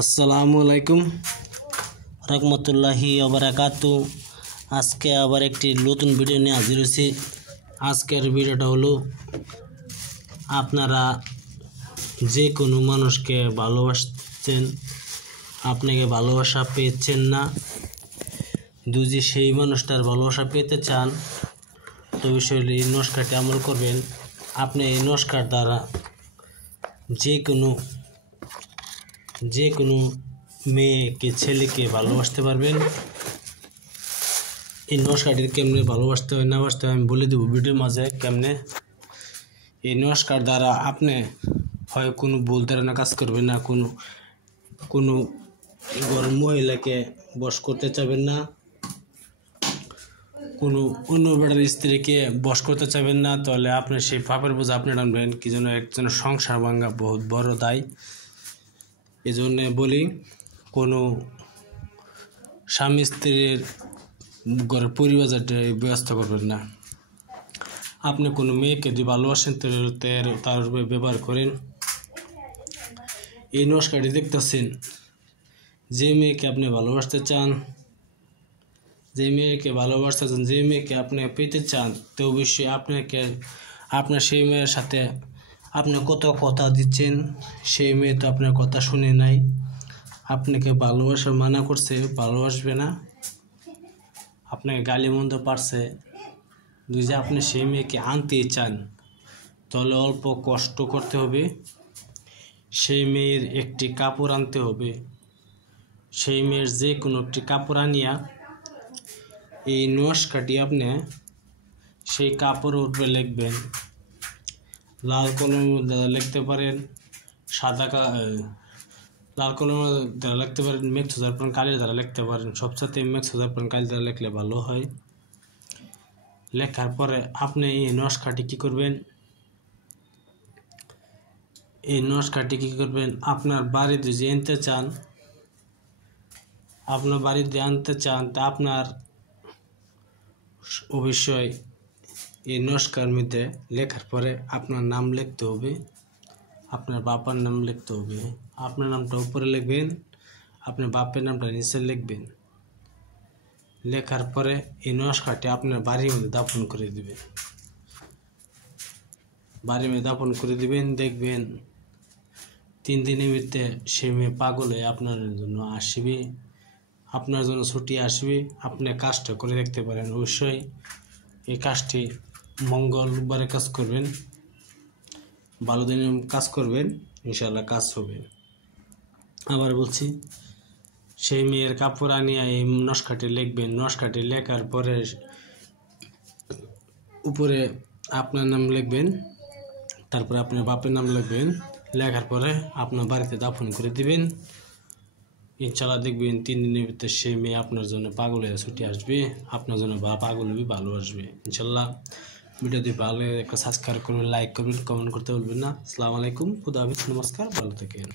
আসসালামু আলাইকুম রহমতুল্লাহি ওবারাকাতু। আজকে আবার একটি নতুন ভিডিও নিয়ে হাজির হয়েছি। আজকের ভিডিওটা হলো আপনারা যে কোনো মানুষকে ভালোবাসছেন, আপনাকে ভালোবাসা পেয়েছেন না, যদি সেই মানুষটার ভালোবাসা পেতে চান তো বিষয়ে এই নস্কাটি আমল করবেন। আপনি এই নস্কার দ্বারা যে কোনো মেয়েকে ছেলেকে ভালোবাসতে পারবেন। এই নস্কাটির কেমনে ভালোবাসতে হয় না বাসতে হয় আমি বলে দেবো ভিডিওর মাঝে। কেমনে এই নস্কার দ্বারা আপনি হয় কোনো ভুল ধারণা কাজ করবেন না, কোনো ঘর মহিলাকে বশ করতে চাবেন না, কোনো অন্য বেড়ার স্ত্রীকে বশ করতে চাবেন না, তাহলে আপনি সেই পাপের বোঝা আপনি টানবেন। কি জন্য একজন সংসার ভাঙা বহুত বড় দায়। এই জন্যে বলি, কোনো স্বামী স্ত্রীর ঘরের পরিবারটা ব্যবস্থা করবেন না। আপনি কোনো মেয়েকে যদি ভালোবাসেন তার ব্যবহার করেন। এই নস্কাটি দেখতেছেন, যে মেয়েকে আপনি ভালোবাসতে চান, যে মেয়েকে আপনি পেতে চান, তো অবশ্যই আপনার সেই মেয়ের সাথে আপনি কত কথা দিচ্ছেন, সেই মেয়ে তো আপনার কথা শুনে নাই, আপনাকে ভালোবাসা মানা করছে, ভালোবাসবে না, আপনাকে গালি মন্দ পারছে। যদি আপনি সেই মেয়েকে আনতে চান তাহলে অল্প কষ্ট করতে হবে। সেই মেয়ের একটি কাপড় আনতে হবে। সেই মেয়ের যে কোনো একটি কাপড় আনিয়া এই নস্কাটি আপনি সেই কাপড়ের উপরে লিখবেন। লাল কলমের মধ্যে লিখতে পারেন, লাল কলমের দ্বারা লিখতে পারেন, মিক্স হাজারপন কালির দ্বারা লিখতে পারেন। সবসাথে মিক্স হাজারপন কালির দ্বারা লিখলে ভালো হয়। লেখার পরে আপনি এই নস্কাটি কী করবেন, আপনার বাড়িতে যে আনতে চান, তা আপনার অবশ্যই এই নস্কার মধ্যে লেখার পরে আপনার নাম লিখতে হবে, আপনার বাবার নাম লিখতে হবে। আপনার নামটা উপরে লিখবেন, আপনার বাপের নামটা নিচে লিখবেন। লেখার পরে এই নস্কাটি আপনার বাড়ির মধ্যে দাফন করে দিবেন। দেখবেন 3 দিনের মধ্যে সে মেয়ে পাগল হয়ে আপনার জন্য আসবে, আপনার জন্য ছুটি আসবে। আপনি কাজটা করে দেখতে পারেন। অবশ্যই এই কাজটি মঙ্গলবারে কাজ করবেন, ভালো দিনে কাজ করবেন, ইনশাআল্লাহ কাজ হবে। আবার বলছি, সেই মেয়ের কাপড় আনিয়া এই নস্কাটি লিখবেন। নস্কাটি লেখার পরে উপরে আপনার নাম লিখবেন, তারপরে আপনার বাপের নাম লিখবেন। লেখার পরে আপনার বাড়িতে দাফন করে দিবেন। ইনশাআল্লাহ দেখবেন 3 দিনের ভিতরে সেই মেয়ে আপনার জন্য পাগল হয়ে ছুটি আসবে, আপনার জন্য পাগল হবে, ভালোবাসবে ইনশাআল্লাহ। ভিডিওটি ভালো একটা সাবস্ক্রাইব করবেন, লাইক করবেন, কমেন্ট করতে ভুলবেন না। আসসালামু আলাইকুম, খুদা হাফেজ, নমস্কার, ভালো থাকেন।